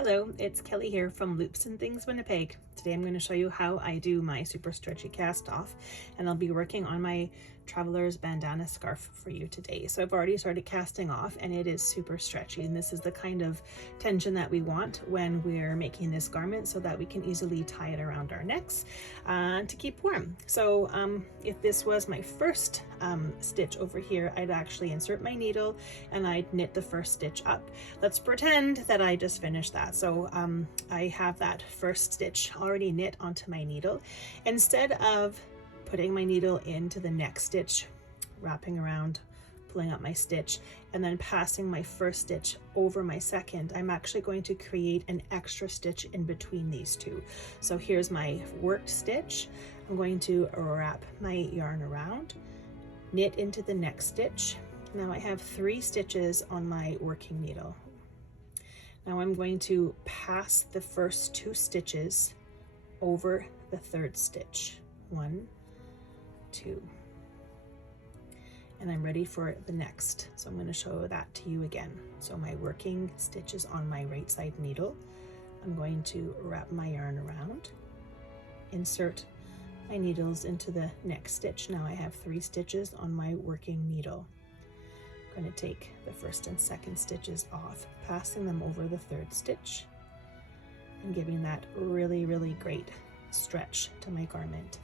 Hello, it's Kelly here from Loops and Things Winnipeg. Today I'm going to show you how I do my super stretchy cast off, and I'll be working on my Travellers Bandana Scarf for you today. So I've already started casting off and it is super stretchy, and this is the kind of tension that we want when we're making this garment so that we can easily tie it around our necks to keep warm. So if this was my first stitch over here, I'd actually insert my needle and I'd knit the first stitch up. Let's pretend that I just finished that. So I have that first stitch already knit onto my needle. Instead of putting my needle into the next stitch, wrapping around, pulling up my stitch, and then passing my first stitch over my second, I'm actually going to create an extra stitch in between these two. So here's my worked stitch. I'm going to wrap my yarn around, knit into the next stitch. Now I have 3 stitches on my working needle. Now I'm going to pass the first 2 stitches over the third stitch. 1, 2, and I'm ready for the next. So I'm going to show that to you again. So my working stitch is on my right side needle. I'm going to wrap my yarn around, insert my needles into the next stitch. Now I have 3 stitches on my working needle. I'm going to take the first and second stitches off, passing them over the third stitch and giving that really, really great stretch to my garment.